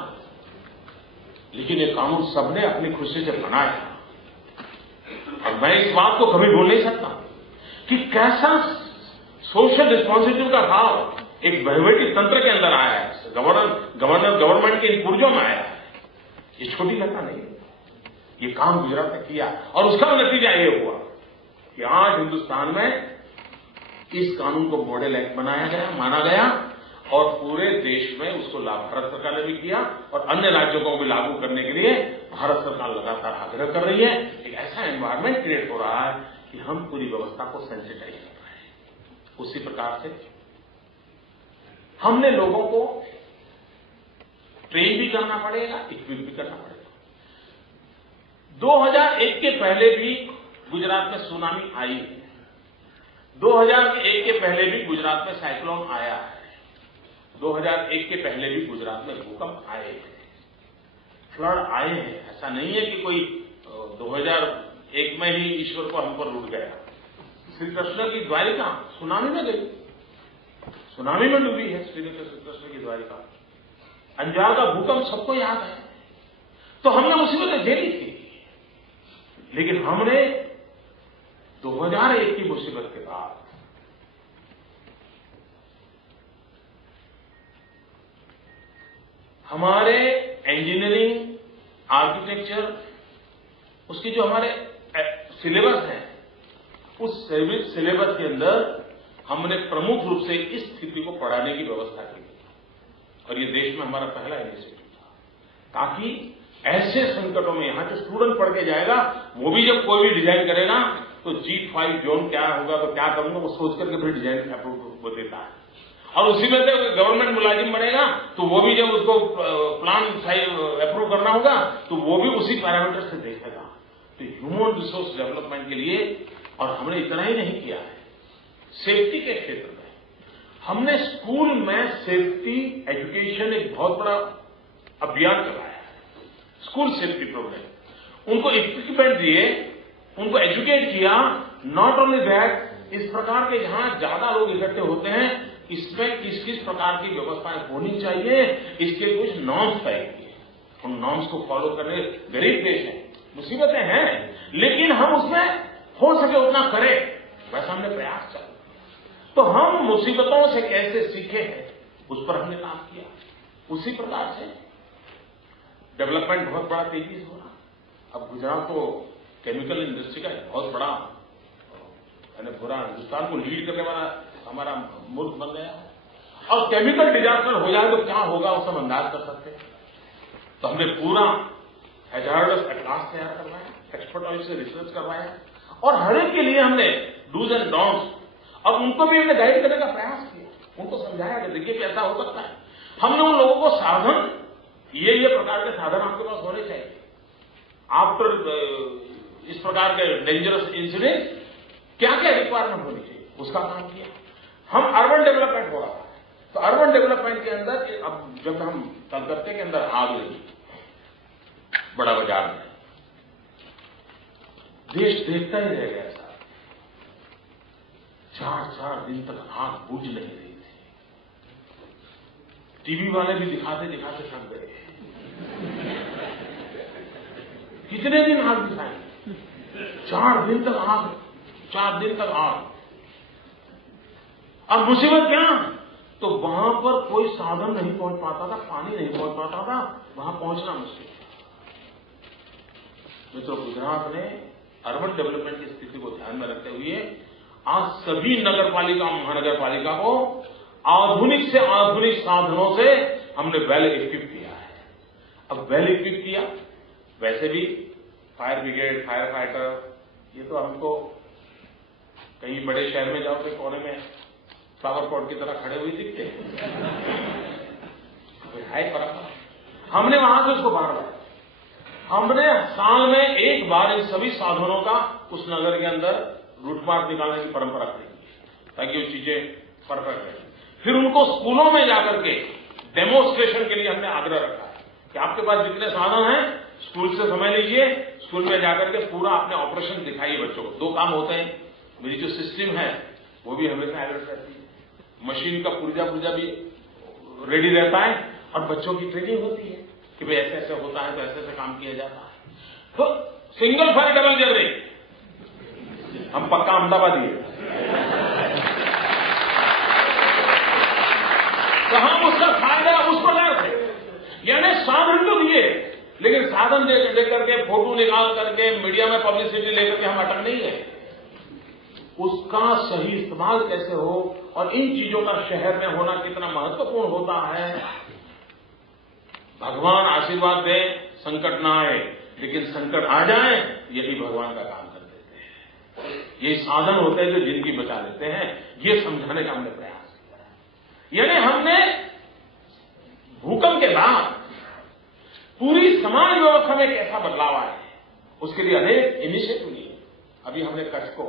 लेकिन ये कानून सबने अपनी खुशी से बनाया। और मैं इस बात को कभी भूल नहीं सकता कि कैसा सोशल रिस्पॉन्सिबिलिटी का भाव एक वहीवटी तंत्र के अंदर आया है, गवर्नमेंट के इन पुर्जों में आया है। ये छोटी घटना नहीं है, ये काम गुजरात ने किया और उसका नतीजा ये हुआ कि आज हिंदुस्तान में इस कानून को मॉडल एक्ट बनाया गया, माना गया और पूरे देश में उसको भारत सरकार ने भी किया और अन्य राज्यों को भी लागू करने के लिए भारत सरकार लगातार आग्रह कर रही है। एक ऐसा एनवायरमेंट क्रिएट हो रहा है कि हम पूरी व्यवस्था को सेंसिटाइज कर रहे हैं। उसी प्रकार से हमने लोगों को ट्रेन भी करना पड़ेगा, इक्विप भी करना पड़ेगा। 2001 के पहले भी गुजरात में सुनामी आई है, 2001 के पहले भी गुजरात में साइक्लोन आया है, 2001 के पहले भी गुजरात में भूकंप आए हैं, फ्लड आए हैं। ऐसा नहीं है कि कोई 2001 में ही ईश्वर को हम पर लूट गया। श्री कृष्ण की द्वारिका सुनामी में गई, सुनामी में डूबी है श्री कृष्ण की द्वारिका। अंजार का भूकंप सबको याद है। तो हमने मुसीबतें झेली थी, लेकिन हमने 2001 की मुसीबत के बाद हमारे इंजीनियरिंग, आर्किटेक्चर, उसकी जो हमारे सिलेबस है, उस सिलेबस के अंदर हमने प्रमुख रूप से इस स्थिति को पढ़ाने की व्यवस्था की और ये देश में हमारा पहला इनिशिएटिव था, ताकि ऐसे संकटों में यहां जो स्टूडेंट पढ़ के जाएगा वो भी जब कोई भी डिजाइन करेगा तो G5 जोन क्या होगा, तो क्या करूंगा, वो सोच करके फिर डिजाइन अप्रूव देता है। और उसी में से गवर्नमेंट मुलाजिम बनेगा तो वो भी जब उसको प्लान अप्रूव करना होगा तो वो भी उसी पैरामीटर से देखेगा। तो ह्यूमन रिसोर्स डेवलपमेंट के लिए, और हमने इतना ही नहीं किया है, सेफ्टी के क्षेत्र में हमने स्कूल में सेफ्टी एजुकेशन एक बहुत बड़ा अभियान चलाया है, स्कूल सेफ्टी प्रोग्राम। उनको इक्विपमेंट दिए, उनको एजुकेट किया। नॉट ओनली दैट, इस प्रकार के जहां ज्यादा लोग इकट्ठे होते हैं इसमें किस किस प्रकार की व्यवस्थाएं होनी चाहिए, इसके कुछ नॉर्म्स तय किए। उन नॉर्म्स को फॉलो करने, गरीब देश है, मुसीबतें हैं, लेकिन हम उसमें हो सके उतना करें, वैसा हमने प्रयास चला। तो हम मुसीबतों से कैसे सीखे हैं उस पर हमने काम किया। उसी प्रकार से डेवलपमेंट बहुत बड़ा तेजी से हो रहा। अब गुजरात तो केमिकल इंडस्ट्री का बहुत बड़ा, यानी पूरा हिंदुस्तान को लीड करने वाला हमारा मुल्क बन गया है। और केमिकल डिजास्टर हो जाए तो क्या होगा वो सब अंदाज कर सकते हैं। तो हमने पूरा हैजार्डस एटलास तैयार करवाया, एक्सपर्ट से रिसर्च करवाया और हर एक के लिए हमने डूज एंड डोंट्स, और उनको भी हमने गाइड करने का प्रयास किया, उनको समझाया कि देखिए कि ऐसा हो सकता है। हमने उन लोगों को साधन, ये प्रकार के साधन आपके पास होने चाहिए। आफ्टर इस प्रकार के डेंजरस इंसिडेंट क्या क्या रिक्वायरमेंट होनी चाहिए, उसका काम किया। हम अर्बन डेवलपमेंट हो रहा था, तो अर्बन डेवलपमेंट के अंदर अब जब हम कलकत्ते के अंदर आग लगी बड़ा बाजार में, देश देखता ही रह गया। 4 दिन तक आग बुझ नहीं रही थी। टीवी वाले भी दिखाते दिखाते थक गए। कितने दिन आग दिखाएंगे? 4 दिन तक आग, 4 दिन तक आग। और मुसीबत क्या, तो वहां पर कोई साधन नहीं पहुंच पाता था, पानी नहीं पहुंच पाता था, वहां पहुंचना मुश्किल था। मित्रों, गुजरात ने अर्बन डेवलपमेंट की स्थिति को ध्यान में रखते हुए आज सभी नगरपालिका, महानगरपालिका को आधुनिक से आधुनिक साधनों से हमने वेल इक्विप किया है। अब वेल इक्विप किया वैसे भी फायर ब्रिगेड, फायर फाइटर, ये तो हमको कहीं बड़े शहर में जाओ तो कोने में फ्लावर पॉट की तरह खड़े हुए दिखते हैं। है फर्क। हमने वहां से उसको बाहर लाया। हमने साल में एक बार इन सभी साधनों का उस नगर के अंदर रूटमार्क निकालने की परंपरा करी ताकि वो चीजें परफेक्ट रहे। फिर उनको स्कूलों में जाकर के डेमोन्स्ट्रेशन के लिए हमने आग्रह रखा है कि आपके पास जितने साधन हैं स्कूल से समय लीजिए, स्कूल में जाकर के पूरा अपने ऑपरेशन दिखाइए बच्चों को। दो काम होते हैं, मेरी जो सिस्टम है वो भी हमेशा अलर्ट रहती है, मशीन का पुर्जा भी रेडी रहता है और बच्चों की ट्रेनिंग होती है कि भाई ऐसे ऐसे होता है तो ऐसे ऐसे काम किया जाता है। तो सिंगल फायर डबल जनरेट हम पक्का अहमदाबादी है, तो हम उसका फायदा उस प्रकार से, यानी साधन तो दिए लेकिन साधन दे करके फोटो निकाल करके मीडिया में पब्लिसिटी लेकर के हम अटक नहीं है। उसका सही इस्तेमाल कैसे हो और इन चीजों का शहर में होना कितना महत्वपूर्ण होता है। भगवान आशीर्वाद दे, संकट ना आए, लेकिन संकट आ जाए यही भगवान का काम कर देते हैं। ये साधन होते हैं जो जिंदगी बचा लेते हैं, ये समझाने का हमने प्रयास किया। यानी हमने भूकंप के बाद पूरी समाज व्यवस्था में कैसा बदलाव आए उसके लिए अनेक इनिशिएटिव लिए। अभी हमने कच्छ को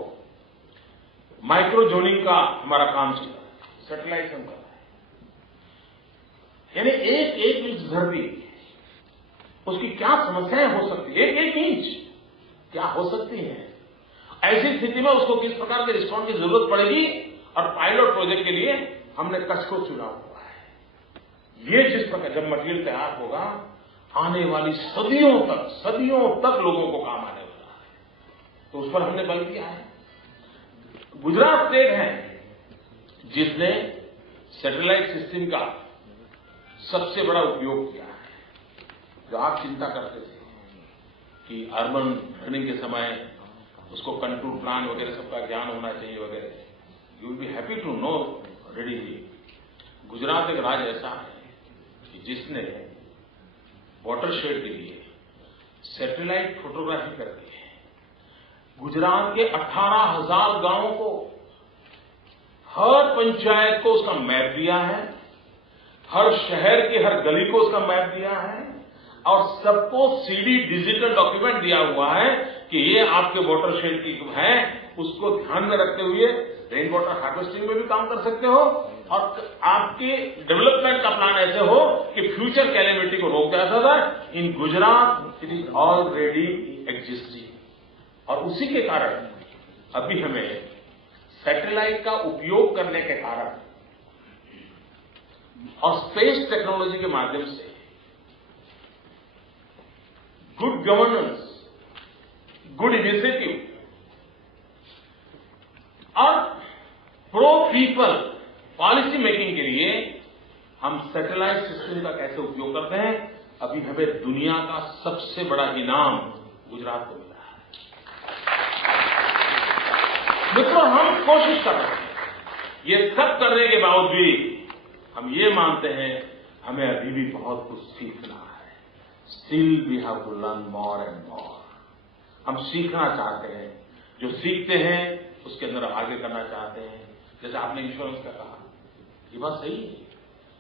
माइक्रो जोनिंग का हमारा काम चला, सैटेलाइट हम कर रहे हैं, यानी एक एक इंच धरती उसकी क्या समस्याएं हो सकती है, एक एक इंच क्या हो सकती है, ऐसी स्थिति में उसको किस प्रकार के रिस्पॉन्स की जरूरत पड़ेगी। और पायलट प्रोजेक्ट के लिए हमने कच्छ को चुना हुआ है। ये जिस प्रकार जब मटेरियल तैयार होगा आने वाली सदियों तक लोगों को काम आने वाला है, तो उस पर हमने बल दिया है। गुजरात स्टेट है जिसने सैटेलाइट सिस्टम का सबसे बड़ा उपयोग किया है। जो आप चिंता करते थे कि अर्बन प्लानिंग के समय उसको कंट्रोल प्लान वगैरह सबका ज्ञान होना चाहिए वगैरह, you will be happy to know readily Gujarat एक राज्य ऐसा है कि जिसने वाटरशेड के लिए सैटेलाइट फोटोग्राफी करके गुजरात के 18,000 गांवों को, हर पंचायत को उसका मैप दिया है, हर शहर की हर गली को उसका मैप दिया है और सबको सीडी डिजिटल डॉक्यूमेंट दिया हुआ है कि ये आपके वाटरशेड की है। उसको ध्यान में रखते हुए रेन वाटर हार्वेस्टिंग में भी काम कर सकते हो और आपके डेवलपमेंट का प्लान ऐसे हो कि फ्यूचर कैलेमिटी को रोक दिया जाता है। In Gujarat it is already existing और उसी के कारण अभी हमें सैटेलाइट का उपयोग करने के कारण और स्पेस टेक्नोलॉजी के माध्यम से गुड गवर्नेंस, गुड इनिशिएटिव और प्रो पीपल पॉलिसी मेकिंग के लिए हम सैटेलाइट सिस्टम का कैसे उपयोग करते हैं। अभी हमें दुनिया का सबसे बड़ा इनाम गुजरात को मिला है। मित्रों, हम कोशिश कर रहे हैं, ये सब करने के बावजूद हम ये मानते हैं हमें अभी भी बहुत कुछ सीखना है। Still we have to learn more and more. हम सीखना चाहते हैं, जो सीखते हैं उसके अंदर आगे करना चाहते हैं। जैसे आपने इंश्योरेंस का कहा, ये बात सही है।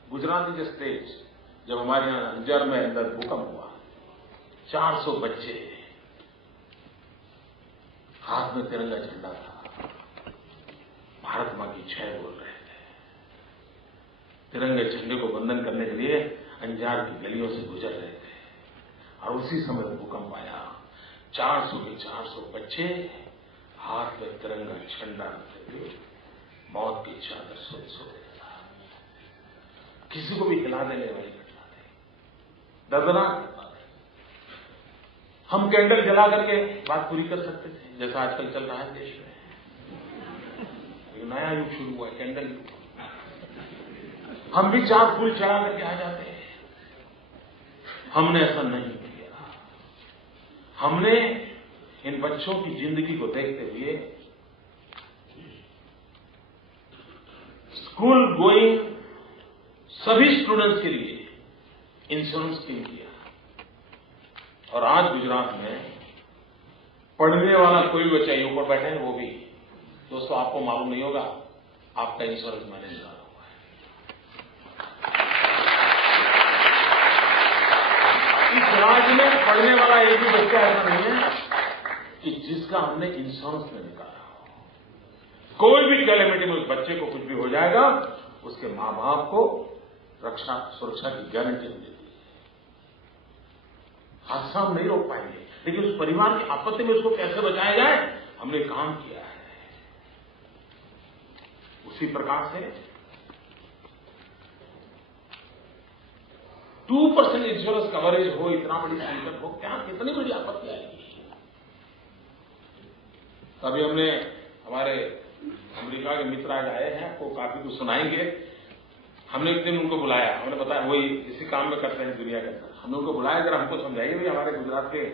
गुजरात इज स्टेट, जब हमारे यहां अंजार में अंदर भूकंप हुआ, 400 बच्चे, हाथ में तिरंगा झंडा था, भारत मां की जय बोल रहे थे। तिरंगे झंडे को वंदन करने के लिए अंजार की गलियों से गुजर रहे थे और उसी समय भूकंप आया। 400 के 400 बच्चे हाथ में तिरंगा झंडा रखते हुए मौत की चादर सो देता। किसी को भी हिला देने वाली घटना थी, दर्दनाक घटना थी। हम कैंडल जला करके बात पूरी कर सकते थे, जैसा आजकल चल रहा है देश में। एक नया युग शुरू हुआ है, कैंडल युग। हम भी 4 फूल चढ़ा करके आ जाते हैं। हमने ऐसा नहीं किया। हमने इन बच्चों की जिंदगी को देखते हुए स्कूल गोइंग सभी स्टूडेंट्स के लिए इंश्योरेंस स्कीम किया। और आज गुजरात में पढ़ने वाला कोई बच्चा ये ऊपर बैठे हैं वो भी, दोस्तों आपको मालूम नहीं होगा, आपका इंश्योरेंस मैंने निकाला हुआ है। इस राज्य में पढ़ने वाला एक भी बच्चा ऐसा नहीं है कि जिसका हमने इंश्योरेंस में निकाला हो। कोई भी कैलेमिटी में उस बच्चे को कुछ भी हो जाएगा, उसके मां बाप को रक्षा सुरक्षा की गारंटी हम देती है। हादसा हम नहीं रोक पाएंगे, लेकिन उस परिवार की आपत्ति में उसको कैसे बचाया जाए, हमने काम किया है। उसी प्रकार से 2% इंश्योरेंस कवरेज हो, इतना बड़ी संकट हो, क्या कितनी बड़ी आपत्ति आएगी। तभी हमने हमारे अमेरिका के मित्र आज आए हैं, आपको काफी कुछ सुनाएंगे। हमने एक दिन उनको बुलाया, हमने बताया वही इसी काम में करते हैं दुनिया के अंदर। हमने उनको बुलाया, जरा हमको समझाइए भाई हमारे गुजरात के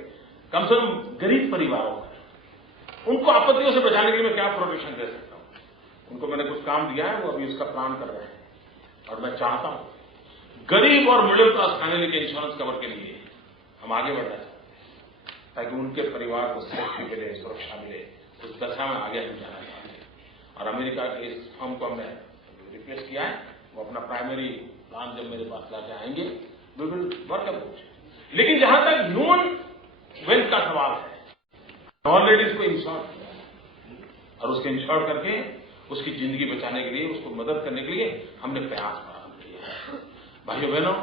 कम से कम गरीब परिवारों में उनको आपत्तियों से बचाने के लिए मैं क्या प्रोटेक्शन दे सकता हूं। उनको मैंने कुछ काम दिया है, वो अभी उसका प्लान कर रहे हैं और मैं चाहता हूं गरीब और मिडिल क्लास फैमिली के इंश्योरेंस कवर के लिए हम आगे बढ़ना चाहते हैं, ताकि उनके परिवार को सेफ्टी मिले, सुरक्षा मिले। उस दशा में आगे हम जाना चाहते हैं। और अमेरिका के इस फर्म को हमने रिक्वेस्ट किया है, वो अपना प्राइमरी प्लान जब मेरे पास लाके आएंगे, वी विल वर्क अबाउट। लेकिन जहां तक ह्यूमन वेल्थ का सवाल है, ऑलरेडी इसको इंश्योर किया और उसको इंश्योर करके उसकी जिंदगी बचाने के लिए, उसको मदद करने के लिए हमने प्रयास प्रारंभ किया है। भाइयों बहनों,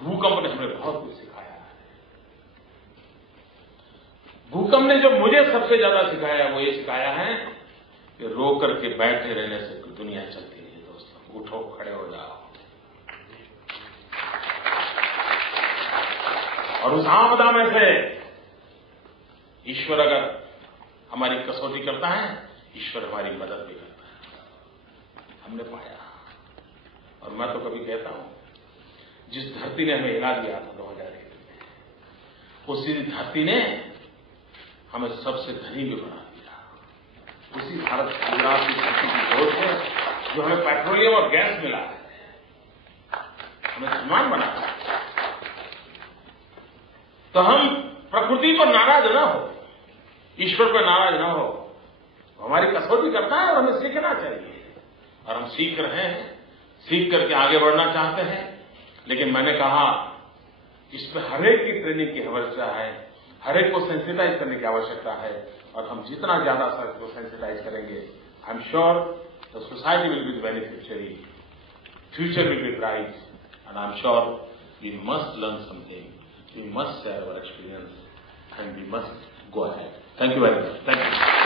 भूकंप ने हमें बहुत कुछ सिखाया है। भूकंप ने जो मुझे सबसे ज्यादा सिखाया है वो ये सिखाया है कि रो करके बैठे रहने से दुनिया चलती नहीं दोस्तों। उठो, खड़े हो जाओ। और उस आपदा में से ईश्वर अगर हमारी कसौटी करता है, ईश्वर हमारी मदद भी करता है। हमने पाया। और मैं तो कभी कहता हूं, जिस धरती ने हमें हिला दिया था 2001 में, उसी धरती ने हमें सबसे धनी भी बना दिया। उसी भारत गुजरात की धरती की जोर से जो हमें पेट्रोलियम और गैस मिला है, हमें सम्मान बना दिया। तो हम प्रकृति पर नाराज ना हो, ईश्वर पर नाराज ना हो। हमारी कसौटी करता है और हमें सीखना चाहिए। और हम सीख रहे हैं, सीख करके आगे बढ़ना चाहते हैं। लेकिन मैंने कहा इसमें हर एक की ट्रेनिंग की आवश्यकता है, हर एक को सेंसिटाइज करने की आवश्यकता है। और हम जितना ज्यादा सबको सेंसिटाइज करेंगे, I am sure the society will be beneficiary, future will be bright, and I am sure we must learn something, we must share our experience, and we must go ahead. Thank you very much. Thank you.